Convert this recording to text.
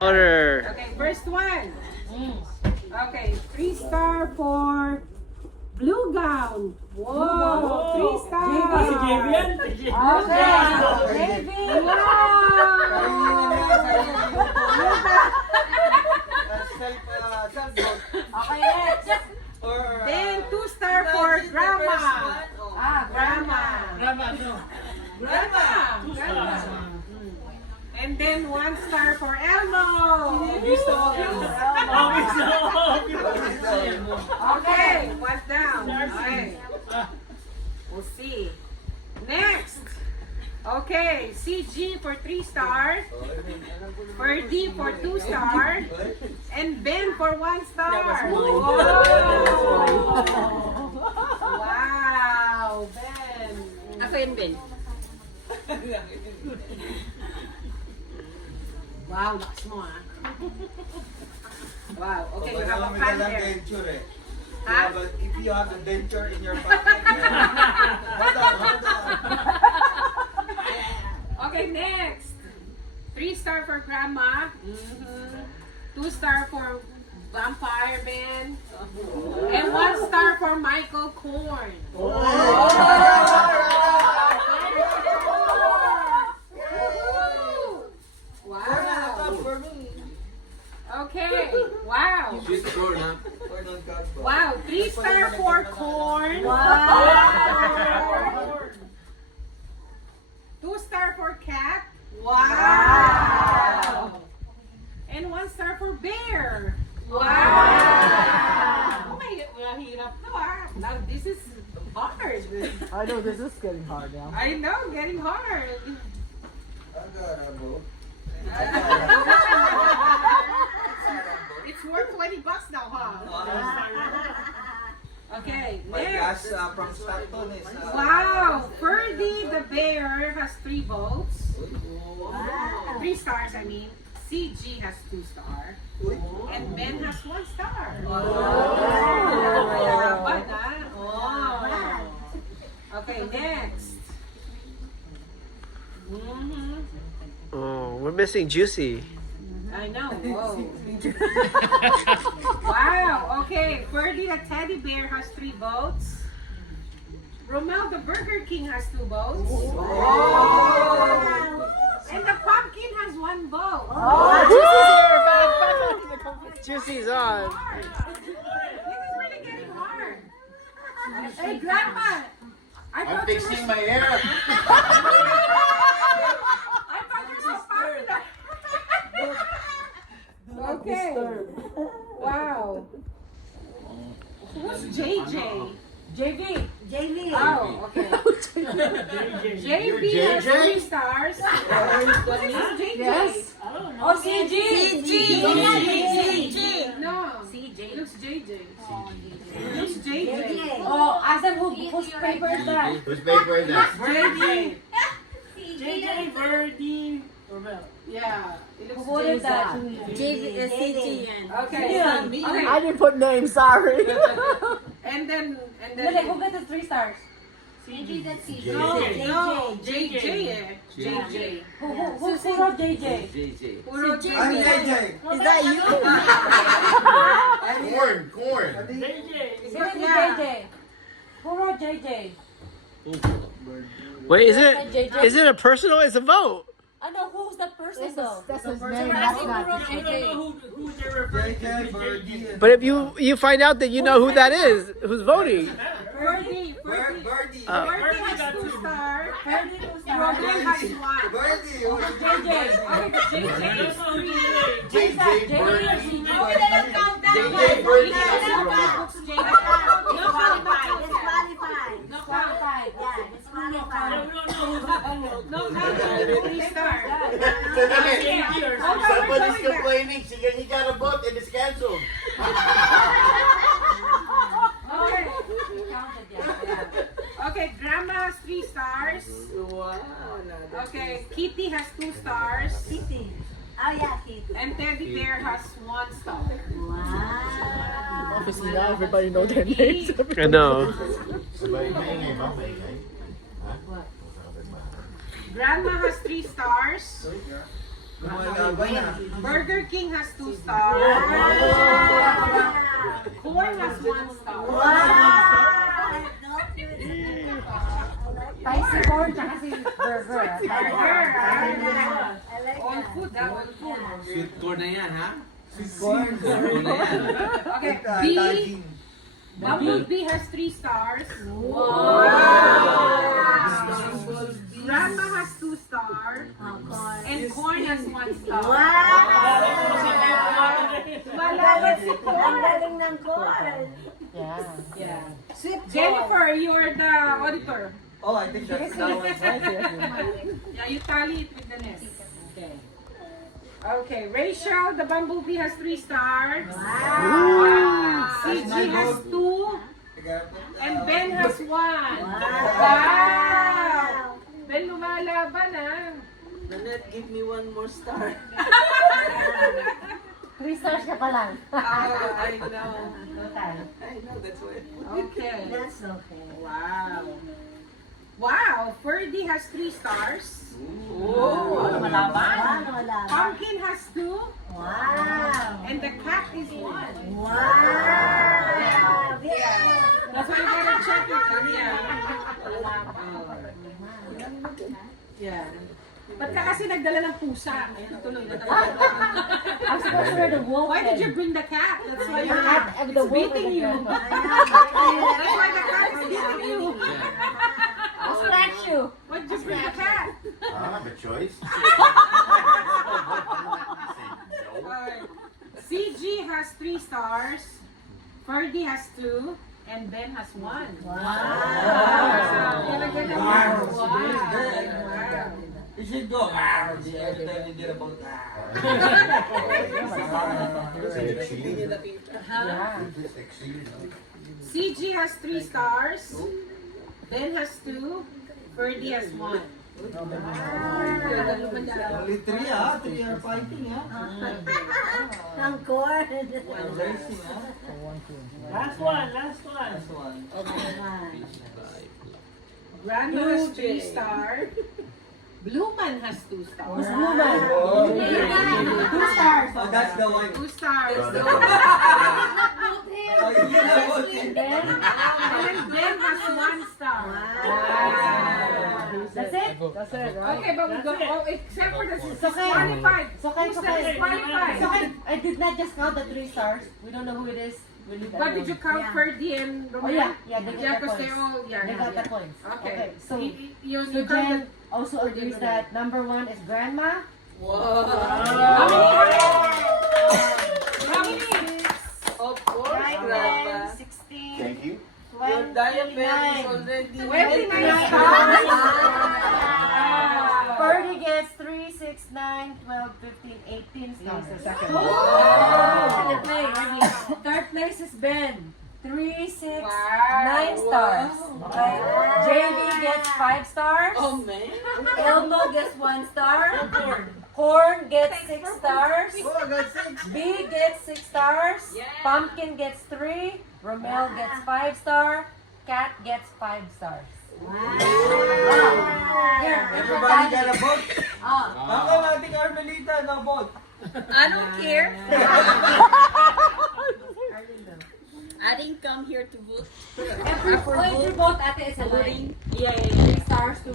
Order. Okay, first one. Okay, 3-star for blue gown. Whoa, 3-star. Si JV yan? Okay, JV. Okay, next. Then 2-star for grandma. Grandma. Grandma, no. Grandma. And then 1-star for Elmo. Okay, what's down? Okay. We'll see. Next. Okay, CG for 3-star. Ferdy for 2-star. And Ben for 1-star. Whoa. Wow, Ben. Ako yun, Ben. Wow, lakas mo ah. Wow, okay, you have a fan there. Huh? If you have a denture in your pocket, hold on. Okay, next. 3-star for grandma. 2-star for vampire Ben. And 1-star for Michael Korn. Wow. Okay. Wow. Wow. 3-star for corn. Wow. 2-star for cat. Wow. And 1-star for bear. Wow. Oh my, mahirap to ah. Now this is hard. I know this is getting hard now. I know, getting hard. It's worth $20 now, huh? Okay, My next. gas from Stockton is... Wow, Ferdy the bear has 3 votes. 3 stars, I mean. CG has 2 stars. And Ben has 1 star. Okay, next. Oh, we're missing Juicy. I know. Whoa. Wow. Okay. Ferdy the teddy bear has 3 votes. Romel the Burger King has 2 votes. And the pumpkin has 1 vote. Juicy's on. This is really getting hard. Hey, Grandma. I I'm thought you fixing were- my hair. I thought you were so popular. Okay. Wow. Who's JJ? JV. Oh, okay. JV has 3 stars. What is JJ? Yes. Oh, CG. No. CJ. Looks JJ. Looks JJ. Oh, ask them whose paper is that? Whose paper is that? JJ. JJ, Verdi, Romel. Yeah. It Who looks voted that? JJ. Okay. Yeah. Okay. I didn't put names, sorry. And then Who got the 3 stars? no, JJ. JJ. Who wrote JJ? Who wrote I'm JJ? JJ. Is that you? Corn. JJ. Who wrote JJ? Who wrote JJ? Wait, is it a personal? It's a vote. I know who's that person though. That's his name. That's not. I don't know who they're referring to. JJ, Birdie, and... But if you find out that you know who that is, who's voting. Birdie. Birdie. Birdie has 2 stars. Robin has 1. Birdie. JJ. Okay, but JJ is 3. JJ Birdie. JJ Birdie. No qualified. No Qualified. We don't know who's the No count. 3 stars. Somebody's complaining. He got a vote and it's canceled. Okay. Counted, yeah. Okay, Grandma has 3 stars. Okay, Kitty has 2 stars. And Teddy Bear has 1 star. Obviously now everybody know their names. I know. Grandma has 3 stars. Lumalaban na. Burger King has 2 stars. Corn has 1 star. Spicy corn, tsaka si burger. Burger, all food, all food. Sweet corn na yan, ha? Corn. Corn na yan. Okay, B. Bumblebee has 3 stars. Grandma has 2 stars. And corn has 1 star. Malaban si corn. Yeah. Jennifer, you are the auditor. Oh, I think that's that one. Yeah, you tally it with the nest. Okay. Okay, Rachel, the bumblebee has 3 stars. CG has 2. And Ben has 1. Wow! Ben lumalaban ah. Nanette, give me one more star. 3 stars ka pa lang. Oh, I know. I know, that's why. Okay. That's okay. Wow. Wow, Ferdy has 3 stars. Wow, wala. Pumpkin has 2. Wow. And the cat is 1. Wow. That's why you gotta check it. Yeah. Ba't ka kasi nagdala ng pusa? Tuloy na tayo. I'm supposed to wear the wolf Why did head. you bring the cat? That's why The you're cat and the it's wolf beating is you. the That's why the cat is beating you. I'll scratch you. Why did you bring the cat? I don't have a choice. Alright. CG has 3 stars. Ferdy has 2. And Ben has 1. Wow. You should go. Every time you get about CG has 3 stars. Ben has 2. Ferdy has 1. Only 3 ah. 3 are fighting ah. Ang corn. Racing ah. Last one, last one. Last one. Grandma has 3 stars. Blue Man has 2 stars. Who's blue man? Oh. 2 stars. Oh, that's the one. 2 stars. Oh, you know what? And then, And then Ben has 1 star. that's it? That's it, right? Okay, but we go. Oh, except for the okay. qualified. It's okay, it's okay. Qualified. It's okay. I did not just count the 3 stars. We don't know who it is. We leave that But did you alone. count Ferdy and Oh Romeo? yeah, yeah, they Yeah, get the because they points. all, yeah, They yeah, got the yeah. points. Okay. So, You so Jen counted. also agrees that number 1 is grandma. How many? Of course, Grandma. 16, Thank you. Your diabetes already. 29 stars. Ferdy gets 3, 6, 9, 12, 15, 18 stars. the second Oh. one. Third place is Ben. 3, 6, Wow. 9 stars. Okay. JV gets 5 stars. Oh man. Elmo gets 1 star. Corn gets 6 stars. Oh, that's 6. B gets 6 stars. Pumpkin gets 3. Romel gets 5 star. Cat gets 5 stars. Here, Everybody got a vote? Ah. Baka natin Carmelita na vote. I don't care. I didn't come here to vote. Every vote ate is a line. Yeah, 3 stars to